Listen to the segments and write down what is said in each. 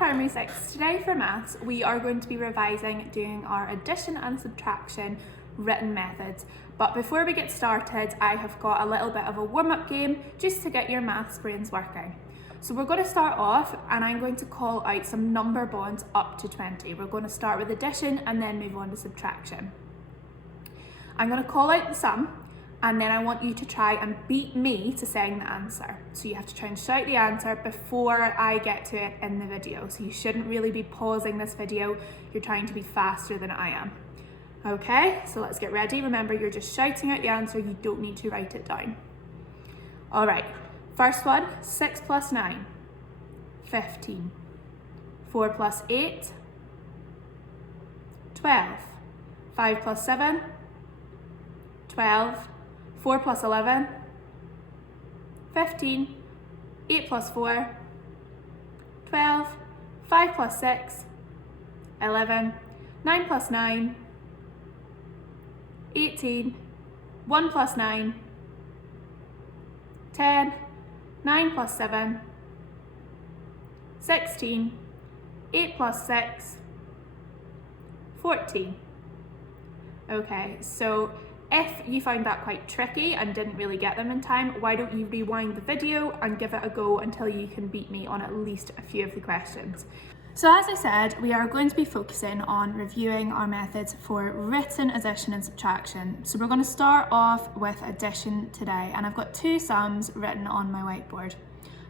Primary 6. Today for maths we are going to be revising doing our addition and subtraction written methods. But before we get started, I have got a little bit of a warm-up game just to get your maths brains working. So we're going to start off and I'm going to call out some number bonds up to 20. We're going to start with addition and then move on to subtraction. I'm going to call out the sum and then I want you to try and beat me to saying the answer. So you have to try and shout the answer before I get to it in the video. So you shouldn't really be pausing this video. You're trying to be faster than I am. Okay, so let's get ready. Remember, you're just shouting out the answer. You don't need to write it down. All right, first one, 6 plus 9, 15. 4 plus 8, 12. 5 plus 7, 12. 4 plus 11, 15, 8 plus 4, 12, 5 plus 6, 11, 9 plus 9, 18, 1 plus 9, 10, 9 plus 7, 16, 8 plus 6, 14. Okay, so if you found that quite tricky and didn't really get them in time, why don't you rewind the video and give it a go until you can beat me on at least a few of the questions. So as I said, we are going to be focusing on reviewing our methods for written addition and subtraction. So we're going to start off with addition today, and I've got two sums written on my whiteboard.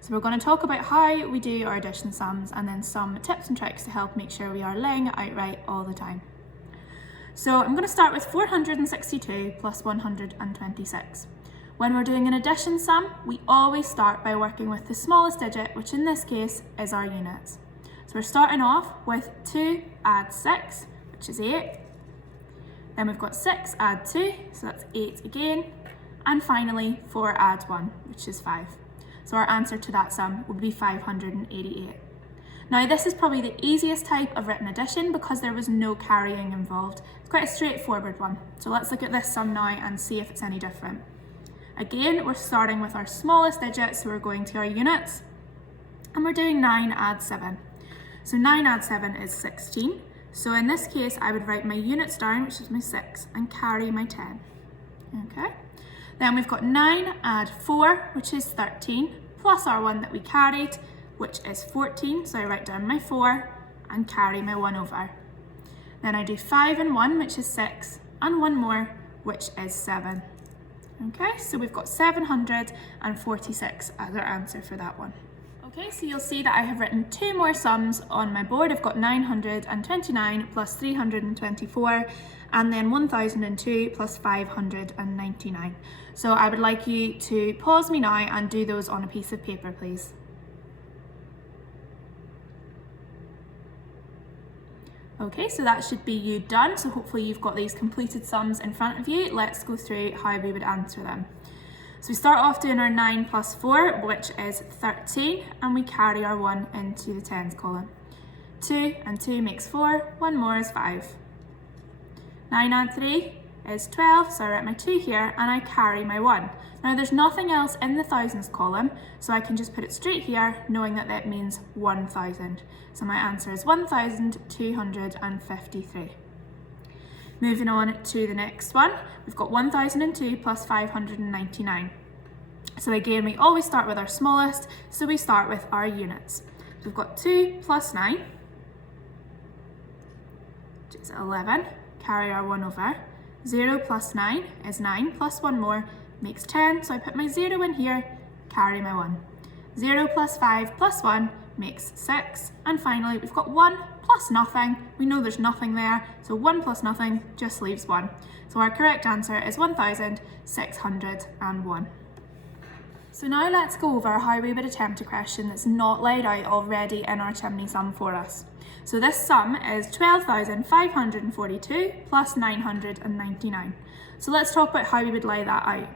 So we're going to talk about how we do our addition sums and then some tips and tricks to help make sure we are laying it out right all the time. So I'm going to start with 462 plus 126. When we're doing an addition sum, we always start by working with the smallest digit, which in this case is our units. So we're starting off with 2 add 6, which is 8. Then we've got 6 add 2, so that's 8 again. And finally 4 add 1, which is 5. So our answer to that sum would be 588. Now this is probably the easiest type of written addition because there was no carrying involved. It's quite a straightforward one. So let's look at this sum now and see if it's any different. Again, we're starting with our smallest digit, so we're going to our units. And we're doing 9 add 7. So 9 add 7 is 16. So in this case, I would write my units down, which is my 6, and carry my 10. Okay. Then we've got 9 add 4, which is 13, plus our 1 that we carried, which is 14, so I write down my 4 and carry my 1 over. Then I do 5 and 1, which is 6, and 1 more, which is 7. Okay, so we've got 746 as our answer for that one. Okay, so you'll see that I have written two more sums on my board. I've got 929 plus 324, and then 1002 plus 599. So I would like you to pause me now and do those on a piece of paper, please. Okay, so that should be you done. So hopefully you've got these completed sums in front of you. Let's go through how we would answer them. So we start off doing our 9 plus 4, which is 13, and we carry our 1 into the tens column. 2 and 2 makes 4, 1 more is 5. 9 add 3 is 12, so I write my 2 here and I carry my 1. Now there's nothing else in the thousands column, so I can just put it straight here, knowing that that means 1000. So my answer is 1253. Moving on to the next one, we've got 1002 plus 599. So again, we always start with our smallest, so we start with our units. So we've got 2 plus 9, which is 11, carry our 1 over. 0 plus 9 is 9, plus 1 more makes 10, so I put my 0 in here, carry my 1. 0 plus 5 plus 1 makes 6, and finally we've got 1 plus nothing. We know there's nothing there, so 1 plus nothing just leaves 1. So our correct answer is 1601. So now let's go over how we would attempt a question that's not laid out already in our chimney sum for us. So this sum is 12,542 plus 999. So let's talk about how we would lay that out.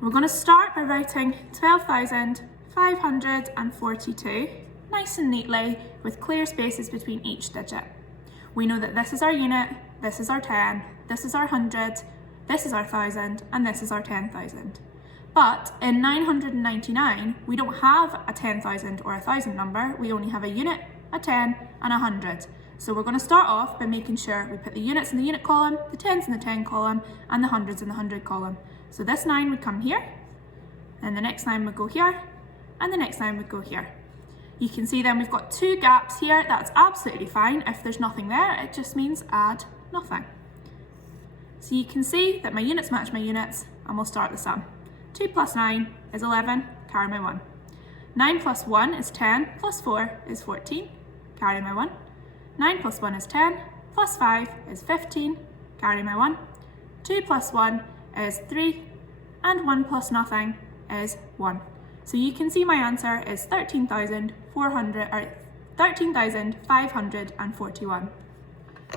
We're going to start by writing 12,542 nice and neatly with clear spaces between each digit. We know that this is our unit, this is our 10, this is our 100, this is our 1000, and this is our 10,000. But in 999, we don't have a 10,000 or a 1,000 number, we only have a unit, a 10 and a 100. So we're going to start off by making sure we put the units in the unit column, the tens in the 10 column, and the hundreds in the 100 column. So this 9 would come here, and the next 9 would go here, and the next 9 would go here. You can see then we've got 2 gaps here. That's absolutely fine. If there's nothing there, it just means add nothing. So you can see that my units match my units, and we'll start the sum. 2 plus 9 is 11, carry my 1. 9 plus 1 is 10, plus 4 is 14, carry my 1. 9 plus 1 is 10, plus 5 is 15, carry my 1. 2 plus 1 is 3, and 1 plus nothing is 1. So you can see my answer is 13,541.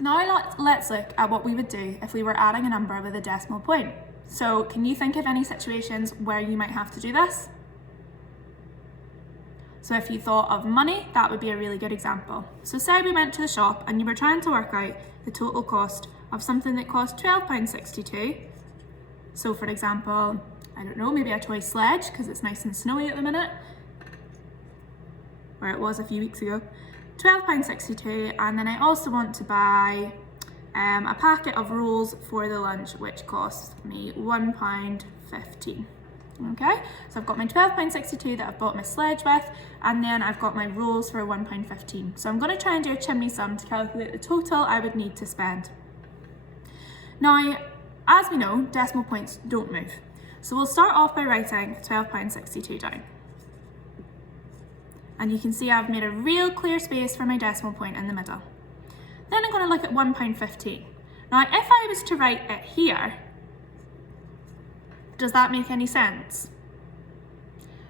Now let's look at what we would do if we were adding a number with a decimal point. So can you think of any situations where you might have to do this? So if you thought of money, that would be a really good example. So say we went to the shop and you were trying to work out the total cost of something that cost £12.62. So for example, I don't know, maybe a toy sledge because it's nice and snowy at the minute, where it was a few weeks ago. £12.62, and then I also want to buy a packet of rolls for the lunch, which costs me £1.15. Okay, so I've got my £12.62 that I've bought my sledge with, and then I've got my rolls for £1.15. So I'm going to try and do a chimney sum to calculate the total I would need to spend. Now, as we know, decimal points don't move. So we'll start off by writing £12.62 down. And you can see I've made a real clear space for my decimal point in the middle. Then I'm going to look at £1.15. Now, if I was to write it here, does that make any sense?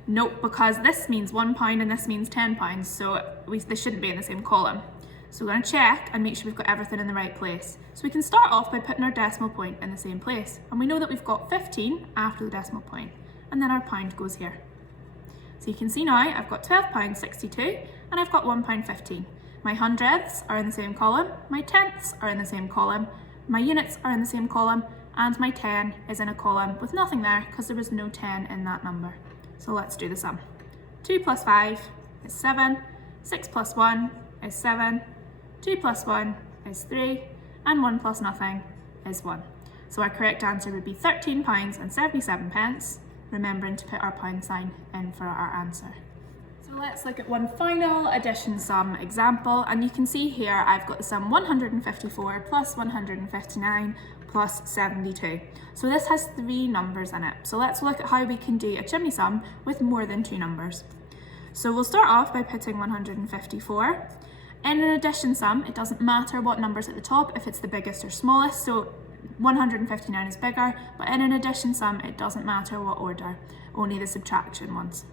Nope, because this means £1 and this means £10, so they shouldn't be in the same column. So we're going to check and make sure we've got everything in the right place. So we can start off by putting our decimal point in the same place. And we know that we've got 15 after the decimal point, and then our pound goes here. So you can see now I've got £12.62 and I've got £1.15. My hundredths are in the same column, my tenths are in the same column, my units are in the same column, and my 10 is in a column with nothing there because there was no 10 in that number. So let's do the sum. 2 plus 5 is 7, 6 plus 1 is 7, 2 plus 1 is 3, and 1 plus nothing is 1. So our correct answer would be £13.77, remembering to put our pound sign in for our answer. So let's look at one final addition sum example, and you can see here I've got the sum 154 plus 159 plus 72. So this has 3 numbers in it. So let's look at how we can do a chimney sum with more than 2 numbers. So we'll start off by putting 154. In an addition sum, it doesn't matter what number's at the top, if it's the biggest or smallest, so 159 is bigger, but in an addition sum, it doesn't matter what order, only the subtraction ones.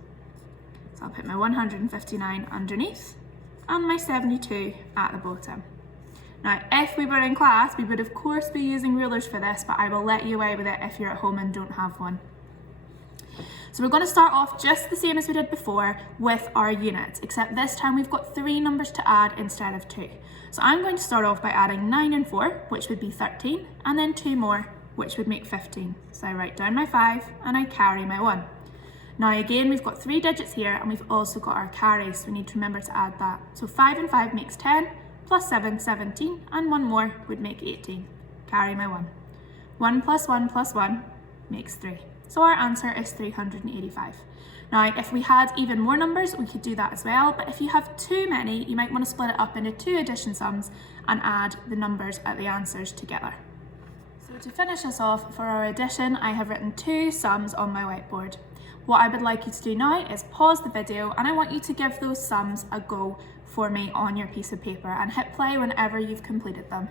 So I'll put my 159 underneath and my 72 at the bottom. Now, if we were in class, we would of course be using rulers for this, but I will let you away with it if you're at home and don't have one. So we're going to start off just the same as we did before with our units, except this time we've got 3 numbers to add instead of 2. So I'm going to start off by adding 9 and 4, which would be 13, and then 2 more, which would make 15. So I write down my 5 and I carry my 1. Now again, we've got 3 digits here and we've also got our carry, so we need to remember to add that. So 5 and 5 makes 10, plus 7, 17, and 1 more would make 18. Carry my 1. 1 plus 1 plus 1 makes 3. So our answer is 385. Now, if we had even more numbers, we could do that as well, but if you have too many, you might want to split it up into 2 addition sums and add the numbers at the answers together. So to finish us off for our addition, I have written 2 sums on my whiteboard. What I would like you to do now is pause the video, and I want you to give those sums a go for me on your piece of paper and hit play whenever you've completed them.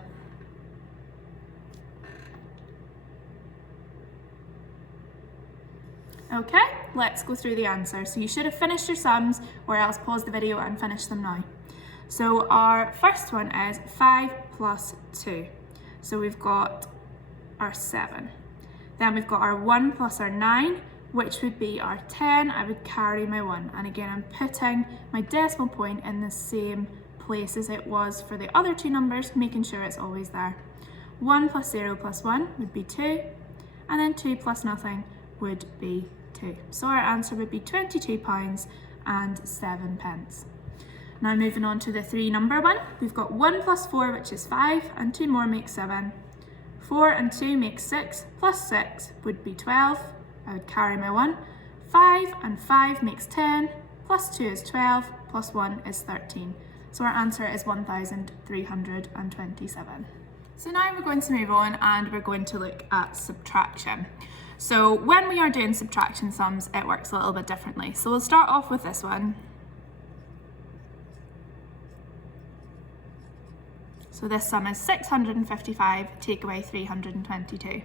Okay, let's go through the answers. So you should have finished your sums, or else pause the video and finish them now. So our first one is 5 plus 2. So we've got our 7. Then we've got our 1 plus our 9, which would be our 10. I would carry my 1. And again, I'm putting my decimal point in the same place as it was for the other 2 numbers, making sure it's always there. 1 plus 0 plus 1 would be 2, and then 2 plus nothing would be 2. So our answer would be £22.07. Now moving on to the 3 number one, we've got 1 plus 4, which is 5, and 2 more makes 7. 4 and 2 makes 6, plus 6 would be 12. I would carry my 1. 5 and 5 makes 10, plus 2 is 12, plus 1 is 13. So our answer is 1,327. So now we're going to move on and we're going to look at subtraction. So when we are doing subtraction sums, it works a little bit differently. So we'll start off with this one. So this sum is 655 take away 322.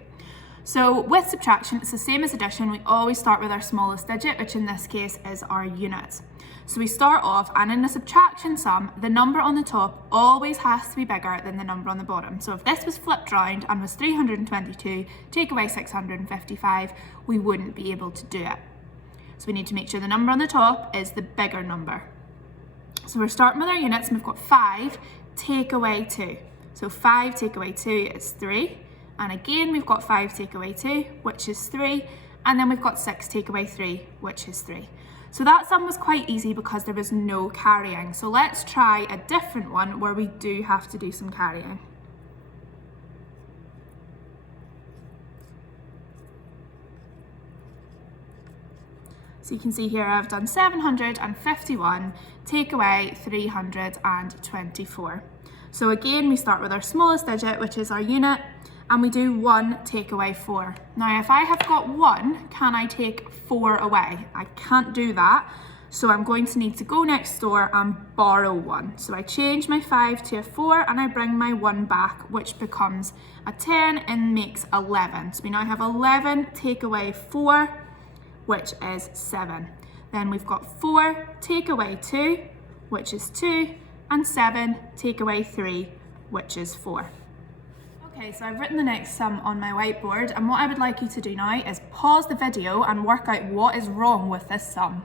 So with subtraction, it's the same as addition. We always start with our smallest digit, which in this case is our units. So we start off, and in a subtraction sum, the number on the top always has to be bigger than the number on the bottom. So if this was flipped round and was 322, take away 655, we wouldn't be able to do it. So we need to make sure the number on the top is the bigger number. So we're starting with our units, and we've got 5 take away 2. So 5 take away 2 is 3. And again, we've got 5 take away 2, which is 3. And then we've got 6 take away 3, which is 3. So that sum was quite easy because there was no carrying. So let's try a different one where we do have to do some carrying. So you can see here I've done 751 take away 324. So again, we start with our smallest digit, which is our unit, and we do 1 take away 4. Now if I have got 1, can I take 4 away? I can't do that, so I'm going to need to go next door and borrow 1. So I change my 5 to a 4 and I bring my 1 back, which becomes a 10 and makes 11. So we now have 11 take away 4, which is 7. Then we've got 4 take away 2, which is 2, and 7 take away 3, which is 4. Okay, so I've written the next sum on my whiteboard, and what I would like you to do now is pause the video and work out what is wrong with this sum.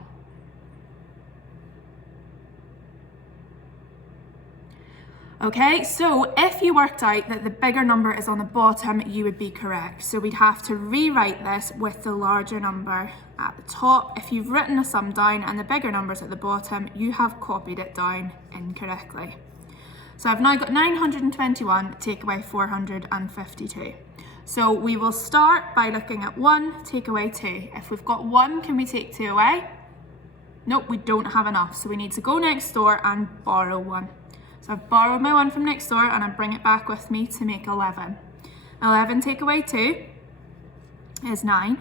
Okay, so if you worked out that the bigger number is on the bottom, you would be correct. So we'd have to rewrite this with the larger number at the top. If you've written a sum down and the bigger number's at the bottom, you have copied it down incorrectly. So I've now got 921 take away 452. So we will start by looking at 1 take away 2. If we've got 1, can we take 2 away? Nope, we don't have enough. So we need to go next door and borrow 1. So I've borrowed my 1 from next door and I bring it back with me to make 11. 11 take away 2 is 9.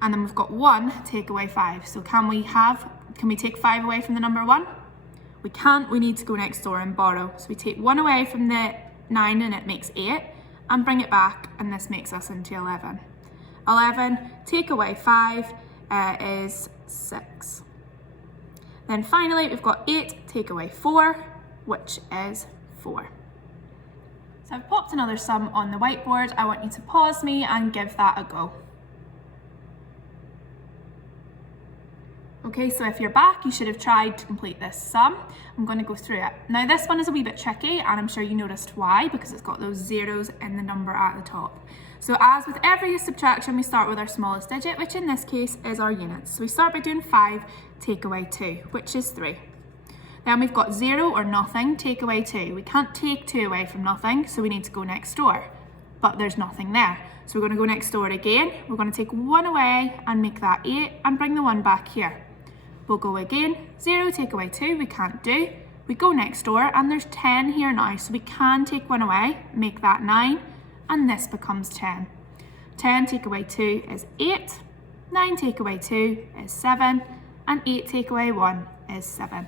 And then we've got 1 take away 5. So can we take 5 away from the number 1? We can't, we need to go next door and borrow. So we take 1 away from the 9 and it makes 8, and bring it back, and this makes us into 11. 11 take away 5 is 6. Then finally we've got 8 take away 4, which is 4. So I've popped another sum on the whiteboard. I want you to pause me and give that a go. Okay, so if you're back, you should have tried to complete this sum. I'm going to go through it. Now this one is a wee bit tricky, and I'm sure you noticed why, because it's got those zeros in the number at the top. So as with every subtraction, we start with our smallest digit, which in this case is our units. So we start by doing 5 take away 2, which is 3. Then we've got 0 or nothing take away 2. We can't take 2 away from nothing, so we need to go next door. But there's nothing there. So we're going to go next door again. We're going to take 1 away and make that 8 and bring the 1 back here. We'll go again, 0 take away 2, we can't do. We go next door and there's 10 here now, so we can take 1 away, make that 9, and this becomes 10. 10 take away 2 is 8, 9 take away 2 is 7, and 8 take away 1 is 7.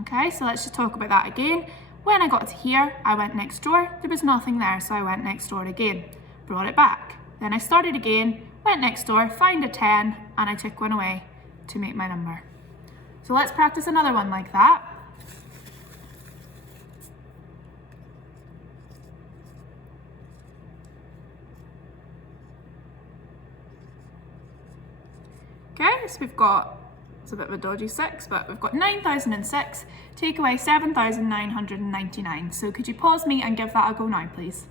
Okay, so let's just talk about that again. When I got to here, I went next door, there was nothing there, so I went next door again, brought it back. Then I started again, went next door, found a 10, and I took 1 away to make my number. So let's practice another one like that. Okay, so we've got, it's a bit of a dodgy 6, but we've got 9,006 take away 7,999. So could you pause me and give that a go now, please?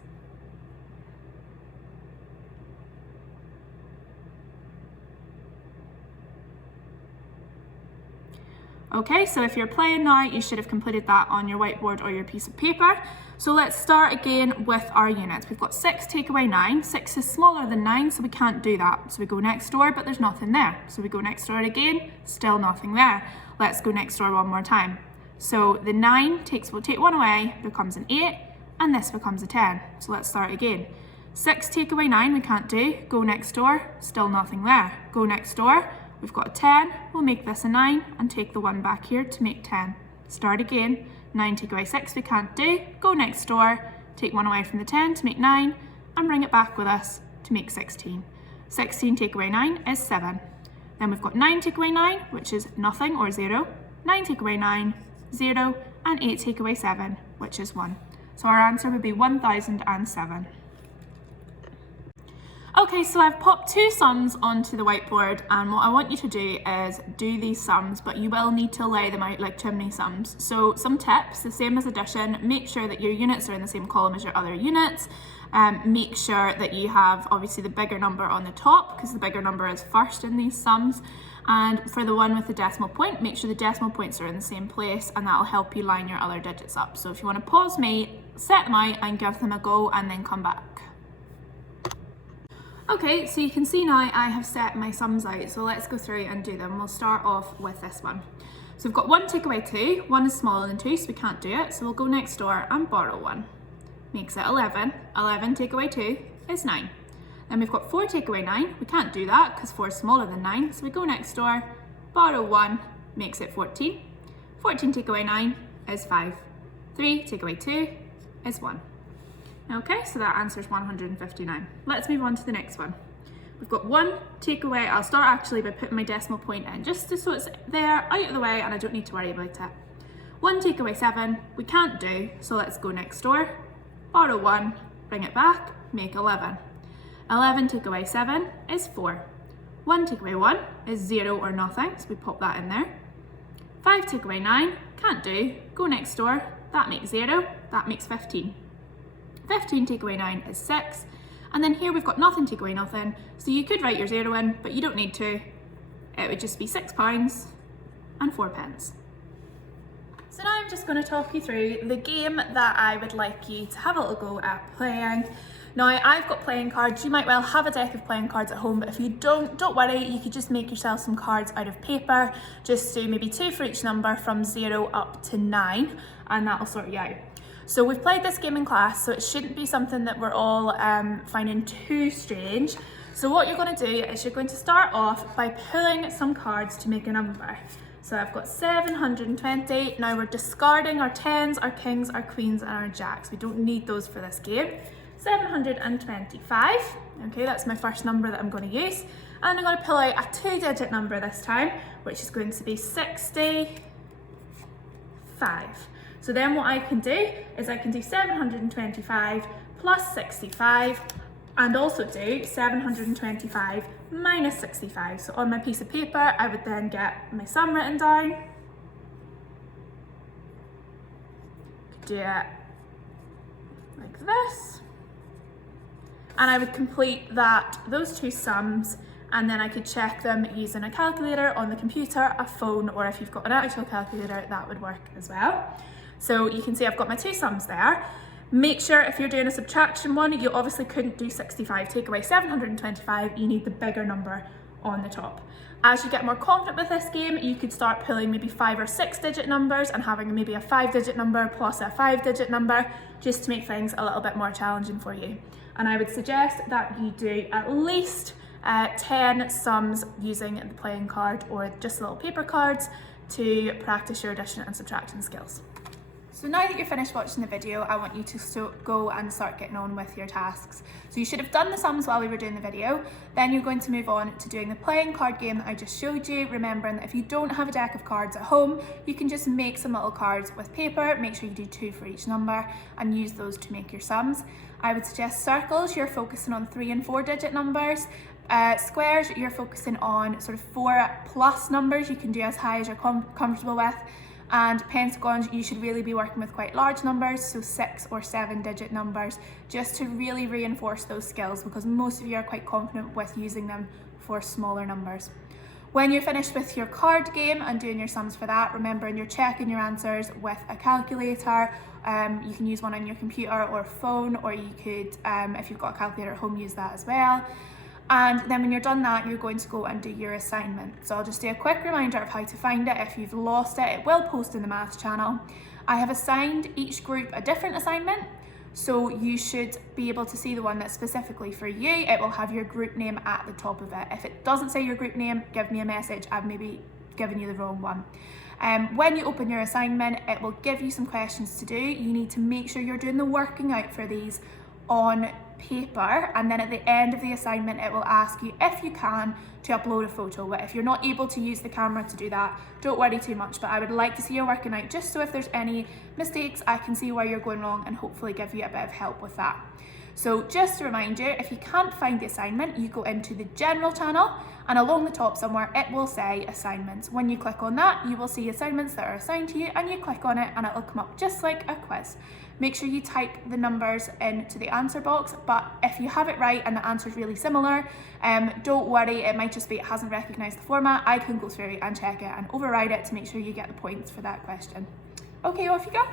Okay, so if you're playing now, you should have completed that on your whiteboard or your piece of paper. So let's start again with our units. We've got 6 take away 9. 6 is smaller than 9, so we can't do that. So we go next door, but there's nothing there. So we go next door again, still nothing there. Let's go next door one more time. So the 9 we'll take 1 away, becomes an 8, and this becomes a 10. So let's start again. 6 take away 9, we can't do. Go next door, still nothing there. Go next door, we've got a 10, we'll make this a 9 and take the 1 back here to make 10. Start again. 9 take away 6 we can't do. Go next door, take 1 away from the 10 to make 9 and bring it back with us to make 16. 16 take away 9 is 7. Then we've got 9 take away 9, which is nothing or 0. 9 take away 9, 0, and 8 take away 7, which is 1. So our answer would be 1007. Okay, so I've popped 2 sums onto the whiteboard, and what I want you to do is do these sums, but you will need to lay them out like chimney sums. So some tips, the same as addition, make sure that your units are in the same column as your other units. Make sure that you have obviously the bigger number on the top, because the bigger number is first in these sums. And for the one with the decimal point, make sure the decimal points are in the same place, and that'll help you line your other digits up. So if you want to pause me, set them out and give them a go, and then come back. Okay, so you can see now I have set my sums out, so let's go through and do them. We'll start off with this one. So we've got 1 take away 2, 1 is smaller than 2, so we can't do it, so we'll go next door and borrow 1. Makes it 11, 11 take away 2 is 9. Then we've got 4 take away 9, we can't do that because 4 is smaller than 9, so we go next door, borrow 1, makes it 14. 14 take away 9 is 5. 3 take away 2 is 1. Okay, so that answers 159. Let's move on to the next one. We've got 1 take away, I'll start actually by putting my decimal point in, just so it's there, out of the way, and I don't need to worry about it. 1 take away 7, we can't do, so let's go next door, borrow 1, bring it back, make 11. 11 take away 7 is 4. 1 take away 1 is 0 or nothing, so we pop that in there. 5 take away 9, can't do, go next door, that makes 0, that makes 15. 15 take away 9 is 6, and then here we've got nothing take away nothing, so you could write your 0 in, but you don't need to. It would just be £6 and 4 pence. So now I'm just going to talk you through the game that I would like you to have a little go at playing. Now I've got playing cards, you might well have a deck of playing cards at home, but if you don't worry, you could just make yourself some cards out of paper, just do maybe 2 for each number from 0 up to 9, and that'll sort you out. So we've played this game in class, so it shouldn't be something that we're all finding too strange. So what you're going to do is you're going to start off by pulling some cards to make a number. So I've got 720. Now we're discarding our 10s, our kings, our queens and our jacks. We don't need those for this game. 725. Okay, that's my first number that I'm going to use. And I'm going to pull out a 2-digit number this time, which is going to be 65. So then what I can do is I can do 725 plus 65 and also do 725 minus 65. So on my piece of paper, I would then get my sum written down. Do it like this. And I would complete those 2 sums, and then I could check them using a calculator on the computer, a phone, or if you've got an actual calculator, that would work as well. So you can see I've got my 2 sums there. Make sure if you're doing a subtraction one, you obviously couldn't do 65, take away 725, you need the bigger number on the top. As you get more confident with this game, you could start pulling maybe 5 or 6 digit numbers and having maybe a 5-digit number plus a 5-digit number, just to make things a little bit more challenging for you. And I would suggest that you do at least 10 sums using the playing card or just little paper cards to practice your addition and subtraction skills. So now that you're finished watching the video, I want you to go and start getting on with your tasks. So you should have done the sums while we were doing the video, then you're going to move on to doing the playing card game that I just showed you, remembering that if you don't have a deck of cards at home, you can just make some little cards with paper, make sure you do 2 for each number and use those to make your sums. I would suggest circles, you're focusing on 3 and 4-digit numbers. Squares, you're focusing on sort of 4+ numbers, you can do as high as you're comfortable with. And pentagons, you should really be working with quite large numbers, so 6 or 7-digit numbers, just to really reinforce those skills, because most of you are quite confident with using them for smaller numbers. When you're finished with your card game and doing your sums for that, remember you're checking your answers with a calculator. You can use one on your computer or phone, or you could, if you've got a calculator at home, use that as well. And then when you're done that, you're going to go and do your assignment. So I'll just do a quick reminder of how to find it. If you've lost it, it will post in the maths channel. I have assigned each group a different assignment, so you should be able to see the one that's specifically for you. It will have your group name at the top of it. If it doesn't say your group name, give me a message. I've maybe given you the wrong one. When you open your assignment, it will give you some questions to do. You need to make sure you're doing the working out for these on paper, and then at the end of the assignment it will ask you, if you can, to upload a photo. But if you're not able to use the camera to do that, don't worry too much, but I would like to see your working out, just so if there's any mistakes I can see where you're going wrong and hopefully give you a bit of help with that. So just to remind you, if you can't find the assignment, you go into the general channel, and along the top somewhere it will say assignments. When you click on that, you will see assignments that are assigned to you, and you click on it and it will come up just like a quiz. Make sure you type the numbers into the answer box, but if you have it right and the answer is really similar, don't worry, it might just be it hasn't recognised the format. I can go through and check it and override it to make sure you get the points for that question. Okay, off you go.